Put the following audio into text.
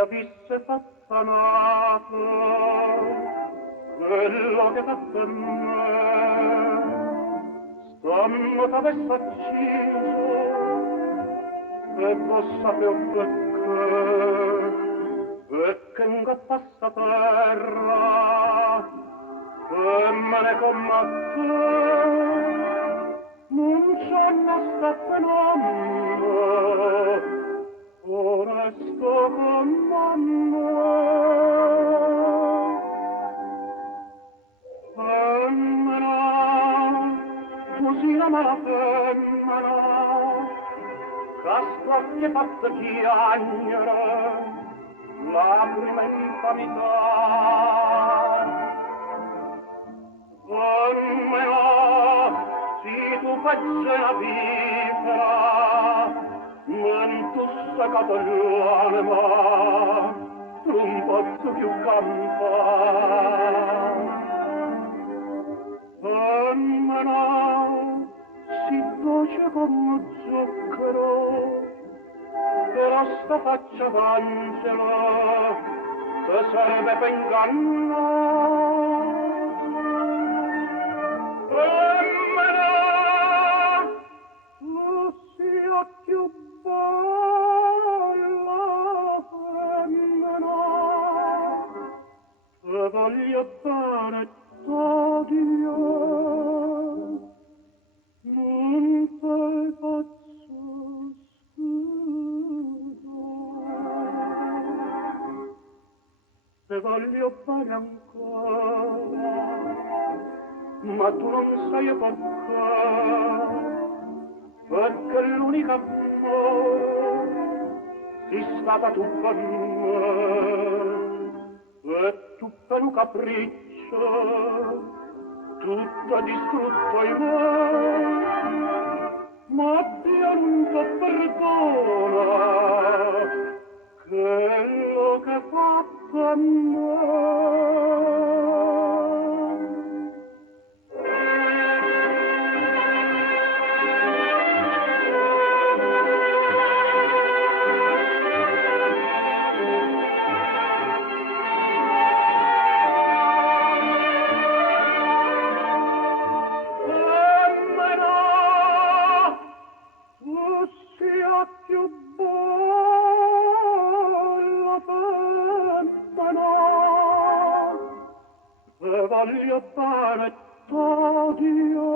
avesse fatto nato quello che fatto a me, stammo t'avesse acciso e possa più perché ingappasse a terra e me ne combatte non c'è nostra penando ora sto comando femmina così la mala femmina cascocchi e fatta chiagnere la prima infamità femmina si tu faccia la vita non tu saccato l'anima un pozzo più campa femmina si dolce come zucchero però sta faccia d'angelo che serve per ingannare femmina lo sia più bella femmina e voglio bene t'odio non te faccio te voglio bene ancora ma tu non sai perché l'unica amore sei stata tu per me e tu per un capriccio tutto distrutto in me ma pianto perdona quello che fa per me voglio bene t'odio